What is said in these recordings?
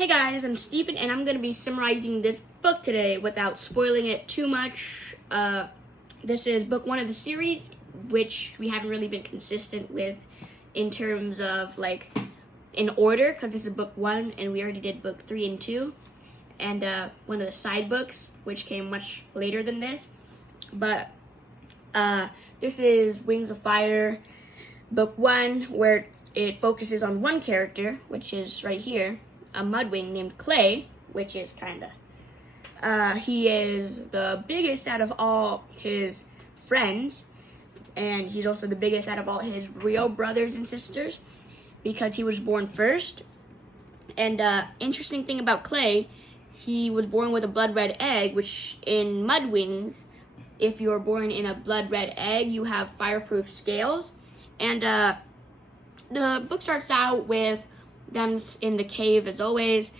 Hey guys, I'm Steven and I'm going to be summarizing this book today without spoiling it too much. This is book 1 of the series, which we haven't really been consistent with in terms of like in order, because this is book 1 and we already did book 3 and 2 and one of the side books which came much later than this. But this is Wings of Fire, book 1, where it focuses on one character, which is right here, a mudwing named Clay, which is he is the biggest out of all his friends, and he's also the biggest out of all his real brothers and sisters because he was born first. And interesting thing about Clay, he was born with a blood red egg, which in mudwings, if you're born in a blood red egg, you have fireproof scales. And the book starts out with them in the cave as always,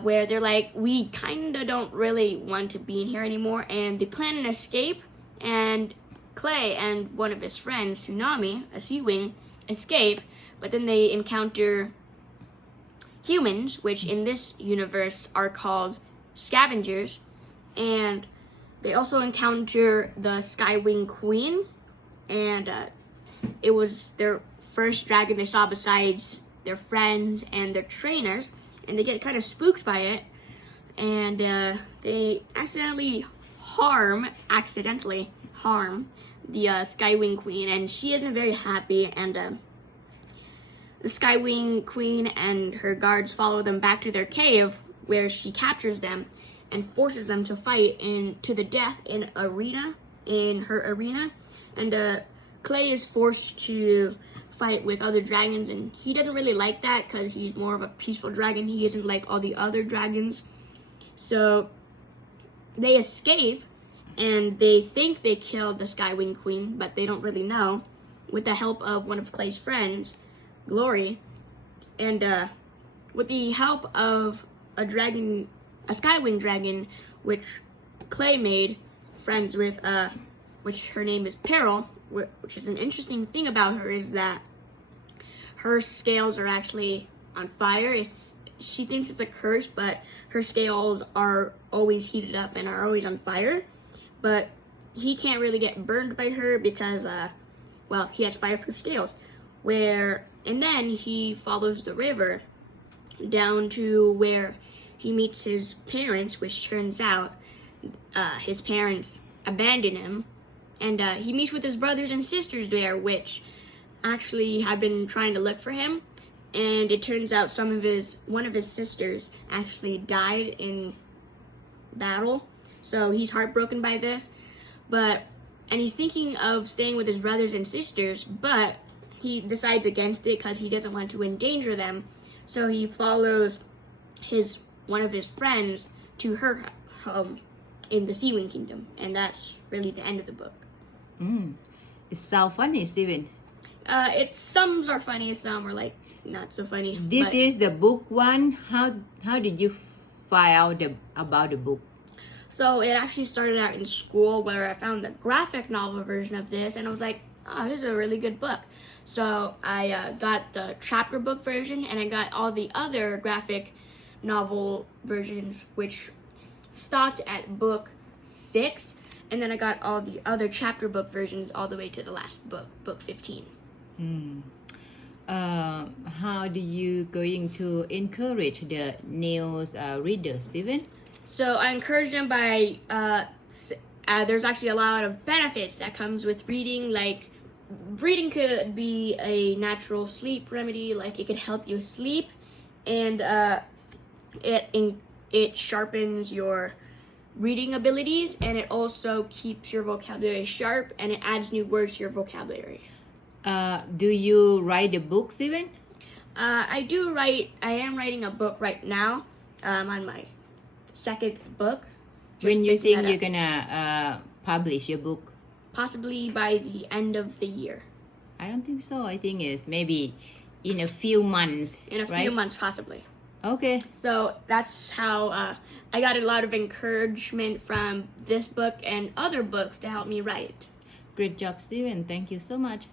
where they're like, we kind of don't really want to be in here anymore, and they plan an escape, and Clay and one of his friends, Tsunami, a sea wing, escape, but then they encounter humans, which in this universe are called scavengers, and they also encounter the Skywing Queen, and it was their first dragon they saw besides their friends and their trainers, and they get kind of spooked by it, and they accidentally harm the Skywing Queen, and she isn't very happy, and the Skywing Queen and her guards follow them back to their cave, where she captures them and forces them to fight to the death in her arena, and Clay is forced to fight with other dragons, and he doesn't really like that because he's more of a peaceful dragon. He isn't like all the other dragons. So they escape, and they think they killed the Skywing Queen, but they don't really know, with the help of one of Clay's friends, Glory, and with the help of a Skywing dragon, which Clay made friends with, which her name is Peril, which is an interesting thing about her is that her scales are actually on fire. She thinks it's a curse, but her scales are always heated up and are always on fire. But he can't really get burned by her because, he has fireproof scales. And then he follows the river down to where he meets his parents, which turns out his parents abandoned him. And he meets with his brothers and sisters there, which actually have been trying to look for him. And it turns out one of his sisters actually died in battle. So he's heartbroken by this. And he's thinking of staying with his brothers and sisters, but he decides against it because he doesn't want to endanger them. So he follows one of his friends to her home in the Sea Wing Kingdom. And that's really the end of the book. It sounds funny, Steven. Some are funny, some are like not so funny. This is the book 1. How did you find out about the book? So it actually started out in school where I found the graphic novel version of this, and I was like, oh, this is a really good book. So I got the chapter book version, and I got all the other graphic novel versions, which stopped at book 6. And then I got all the other chapter book versions all the way to the last book, book 15. How do you going to encourage the new readers, Steven? So I encourage them by, there's actually a lot of benefits that comes with reading. Like, reading could be a natural sleep remedy, like it could help you sleep, and it sharpens your reading abilities, and it also keeps your vocabulary sharp, and it adds new words to your vocabulary. Do you write the book, Steven? I am writing a book right now. On my second book. When you think you're gonna publish your book? Possibly by the end of the year. I don't think so. I think it's maybe in a few months. Few months, possibly. Okay. So that's how I got a lot of encouragement from this book and other books to help me write. Great job, Steven. Thank you so much.